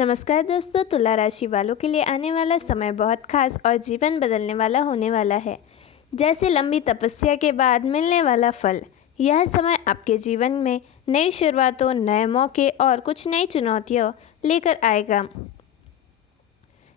नमस्कार दोस्तों, तुला राशि वालों के लिए आने वाला समय बहुत खास और जीवन बदलने वाला होने वाला है। जैसे लंबी तपस्या के बाद मिलने वाला फल, यह समय आपके जीवन में नई शुरुआतों, नए मौके और कुछ नई चुनौतियों लेकर आएगा।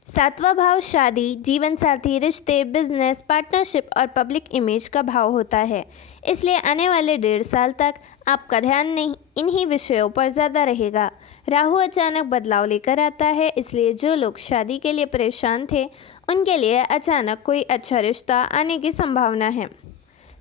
सातवां भाव शादी, जीवन साथी, रिश्ते, बिजनेस, पार्टनरशिप और पब्लिक इमेज का भाव होता है। इसलिए आने वाले 1.5 साल तक आपका ध्यान नहीं इन्हीं विषयों पर ज़्यादा रहेगा। राहु अचानक बदलाव लेकर आता है, इसलिए जो लोग शादी के लिए परेशान थे उनके लिए अचानक कोई अच्छा रिश्ता आने की संभावना है।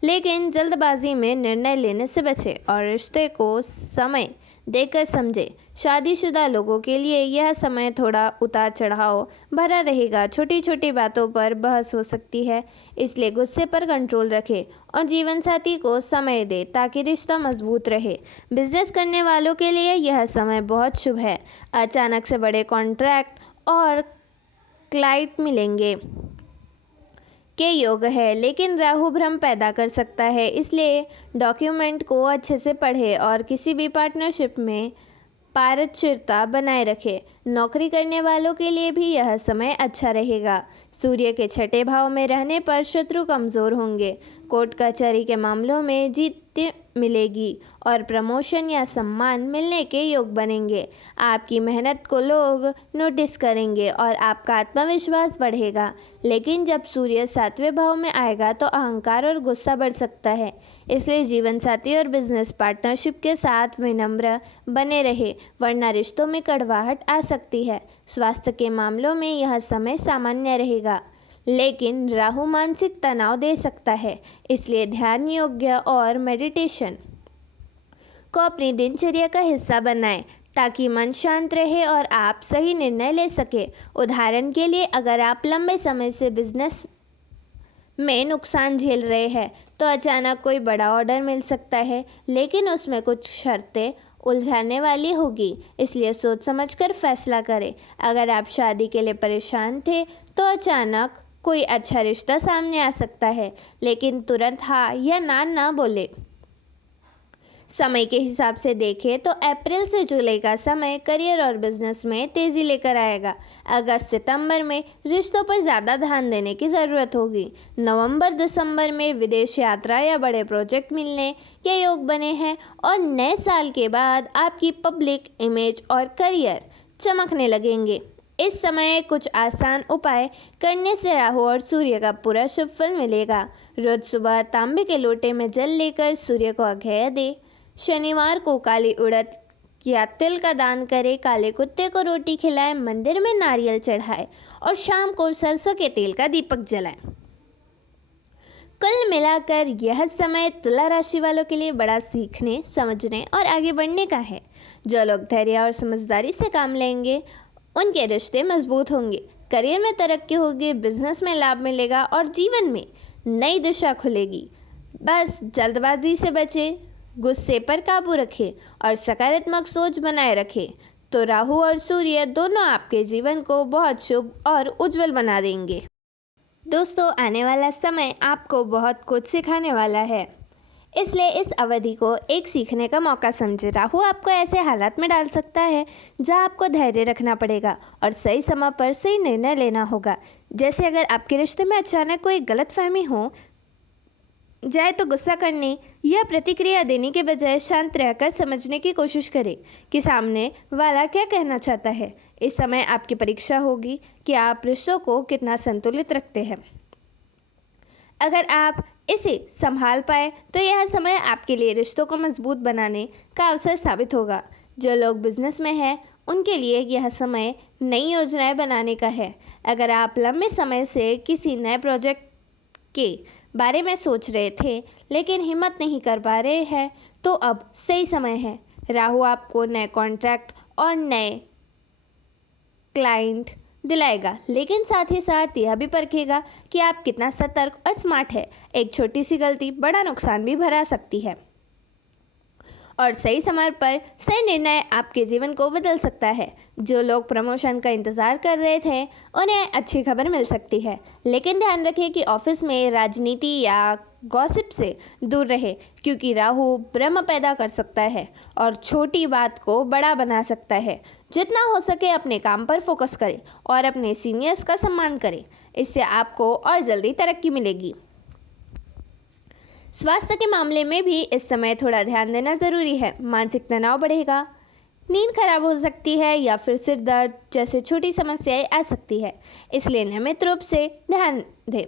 लेकिन जल्दबाजी में निर्णय लेने से बचें और रिश्ते को समय देकर समझें। शादीशुदा लोगों के लिए यह समय थोड़ा उतार चढ़ाव भरा रहेगा। छोटी छोटी बातों पर बहस हो सकती है, इसलिए गुस्से पर कंट्रोल रखें और जीवन साथी को समय दें ताकि रिश्ता मजबूत रहे। बिजनेस करने वालों के लिए यह समय बहुत शुभ है। अचानक से बड़े कॉन्ट्रैक्ट और क्लाइंट मिलेंगे के योग है, लेकिन राहु भ्रम पैदा कर सकता है, इसलिए डॉक्यूमेंट को अच्छे से पढ़ें और किसी भी पार्टनरशिप में पारदर्शिता बनाए रखें। नौकरी करने वालों के लिए भी यह समय अच्छा रहेगा। सूर्य के छठे भाव में रहने पर शत्रु कमज़ोर होंगे। कोर्ट कचहरी के मामलों में जीत मिलेगी और प्रमोशन या सम्मान मिलने के योग बनेंगे। आपकी मेहनत को लोग नोटिस करेंगे और आपका आत्मविश्वास बढ़ेगा। लेकिन जब सूर्य 7वें भाव में आएगा तो अहंकार और गुस्सा बढ़ सकता है, इसलिए जीवन साथी और बिजनेस पार्टनरशिप के साथ विनम्र बने रहे, वरना रिश्तों में कड़वाहट आ सकती है। स्वास्थ्य के मामलों में यह समय सामान्य रहेगा, लेकिन राहु मानसिक तनाव दे सकता है, इसलिए ध्यान योग्य और मेडिटेशन को अपनी दिनचर्या का हिस्सा बनाएं ताकि मन शांत रहे और आप सही निर्णय ले सकें। उदाहरण के लिए, अगर आप लंबे समय से बिजनेस में नुकसान झेल रहे हैं तो अचानक कोई बड़ा ऑर्डर मिल सकता है, लेकिन उसमें कुछ शर्तें उलझाने वाली होगी, इसलिए सोच समझकर फैसला करें। अगर आप शादी के लिए परेशान थे तो अचानक कोई अच्छा रिश्ता सामने आ सकता है, लेकिन तुरंत हाँ या ना बोले। समय के हिसाब से देखें तो अप्रैल से जुलाई का समय करियर और बिजनेस में तेज़ी लेकर आएगा। अगस्त सितंबर में रिश्तों पर ज़्यादा ध्यान देने की ज़रूरत होगी। नवंबर दिसंबर में विदेश यात्रा या बड़े प्रोजेक्ट मिलने के योग बने हैं और नए साल के बाद आपकी पब्लिक इमेज और करियर चमकने लगेंगे। इस समय कुछ आसान उपाय करने से राहु और सूर्य का पूरा शुभ फल मिलेगा। रोज सुबह तांबे के लोटे में जल लेकर सूर्य को अर्घ्य दें। शनिवार को काली उड़द या तिल का दान करें। काले कुत्ते को रोटी खिलाएं, मंदिर में नारियल चढ़ाएं और शाम को सरसों के तेल का दीपक जलाएं। कुल मिलाकर यह समय तुला राशि वालों के लिए बड़ा सीखने, समझने और आगे बढ़ने का है। जो लोग धैर्य और समझदारी से काम लेंगे उनके रिश्ते मजबूत होंगे, करियर में तरक्की होगी, बिजनेस में लाभ मिलेगा और जीवन में नई दिशा खुलेगी। बस जल्दबाजी से बचें, गुस्से पर काबू रखें और सकारात्मक सोच बनाए रखें, तो राहु और सूर्य दोनों आपके जीवन को बहुत शुभ और उज्जवल बना देंगे। दोस्तों, आने वाला समय आपको बहुत कुछ सिखाने वाला है, इसलिए इस अवधि को एक सीखने का मौका समझें। राहु आपको ऐसे हालात में डाल सकता है जहां आपको धैर्य रखना पड़ेगा और सही समय पर सही निर्णय लेना होगा। जैसे अगर आपके रिश्ते में अचानक कोई गलतफहमी हो जाए तो गुस्सा करने या प्रतिक्रिया देने के बजाय शांत रहकर समझने की कोशिश करें कि सामने वाला क्या कहना चाहता है। इस समय आपकी परीक्षा होगी कि आप रिश्तों को कितना संतुलित रखते हैं। अगर आप इसे संभाल पाए तो यह समय आपके लिए रिश्तों को मजबूत बनाने का अवसर साबित होगा। जो लोग बिजनेस में हैं उनके लिए यह समय नई योजनाएं बनाने का है। अगर आप लंबे समय से किसी नए प्रोजेक्ट के बारे में सोच रहे थे लेकिन हिम्मत नहीं कर पा रहे हैं तो अब सही समय है। राहु आपको नए कॉन्ट्रैक्ट और नए क्लाइंट दिलाएगा, लेकिन साथ ही साथ यह भी परखेगा कि आप कितना सतर्क और स्मार्ट है। एक छोटी सी गलती बड़ा नुकसान भी भरा सकती है और सही समय पर सही निर्णय आपके जीवन को बदल सकता है। जो लोग प्रमोशन का इंतज़ार कर रहे थे उन्हें अच्छी खबर मिल सकती है, लेकिन ध्यान रखें कि ऑफिस में राजनीति या गॉसिप से दूर रहे, क्योंकि राहु भ्रम पैदा कर सकता है और छोटी बात को बड़ा बना सकता है। जितना हो सके अपने काम पर फोकस करें और अपने सीनियर्स का सम्मान करें, इससे आपको और जल्दी तरक्की मिलेगी। स्वास्थ्य के मामले में भी इस समय थोड़ा ध्यान देना ज़रूरी है। मानसिक तनाव बढ़ेगा, नींद खराब हो सकती है या फिर सिर दर्द जैसे छोटी समस्याएं आ सकती है, इसलिए नियमित रूप से ध्यान दें।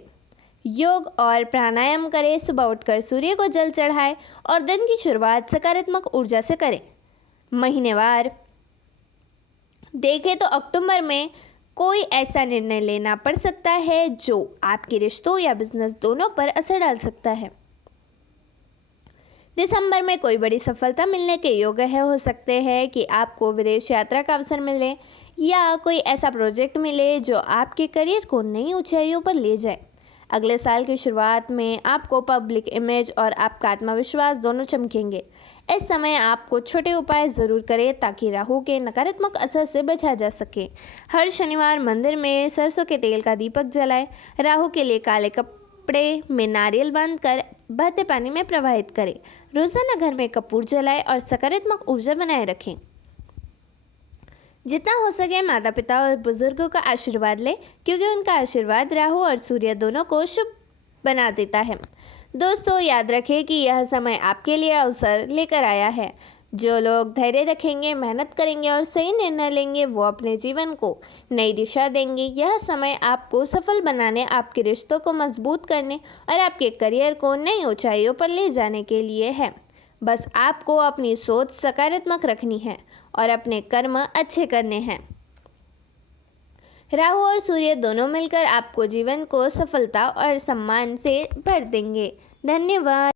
योग और प्राणायाम करें, सुबह उठकर सूर्य को जल चढ़ाएं और दिन की शुरुआत सकारात्मक ऊर्जा से करें। महीनेवार देखें तो अक्टूबर में कोई ऐसा निर्णय लेना पड़ सकता है जो आपके रिश्तों या बिजनेस दोनों पर असर डाल सकता है। दिसंबर में कोई बड़ी सफलता मिलने के योग है। हो सकते हैं कि आपको विदेश यात्रा का अवसर मिले या कोई ऐसा प्रोजेक्ट मिले जो आपके करियर को नई ऊंचाइयों पर ले जाए। अगले साल की शुरुआत में आपको पब्लिक इमेज और आपका आत्मविश्वास दोनों चमकेंगे। इस समय आपको छोटे उपाय ज़रूर करें ताकि राहु के नकारात्मक असर से बचा जा सके। हर शनिवार मंदिर में सरसों के तेल का दीपक जलाएं। राहु के लिए काले कपड़े में नारियल बांधकर बहते पानी में प्रवाहित करें। रोजाना घर में कपूर जलाएं और सकारात्मक ऊर्जा बनाए रखें। जितना हो सके माता पिता और बुजुर्गों का आशीर्वाद लें, क्योंकि उनका आशीर्वाद राहु और सूर्य दोनों को शुभ बना देता है। दोस्तों, याद रखें कि यह समय आपके लिए अवसर लेकर आया है। जो लोग धैर्य रखेंगे, मेहनत करेंगे और सही निर्णय लेंगे, वो अपने जीवन को नई दिशा देंगे। यह समय आपको सफल बनाने, आपके रिश्तों को मजबूत करने और आपके करियर को नई ऊंचाइयों पर ले जाने के लिए है। बस आपको अपनी सोच सकारात्मक रखनी है और अपने कर्म अच्छे करने हैं। राहु और सूर्य दोनों मिलकर आपको जीवन को सफलता और सम्मान से भर देंगे। धन्यवाद।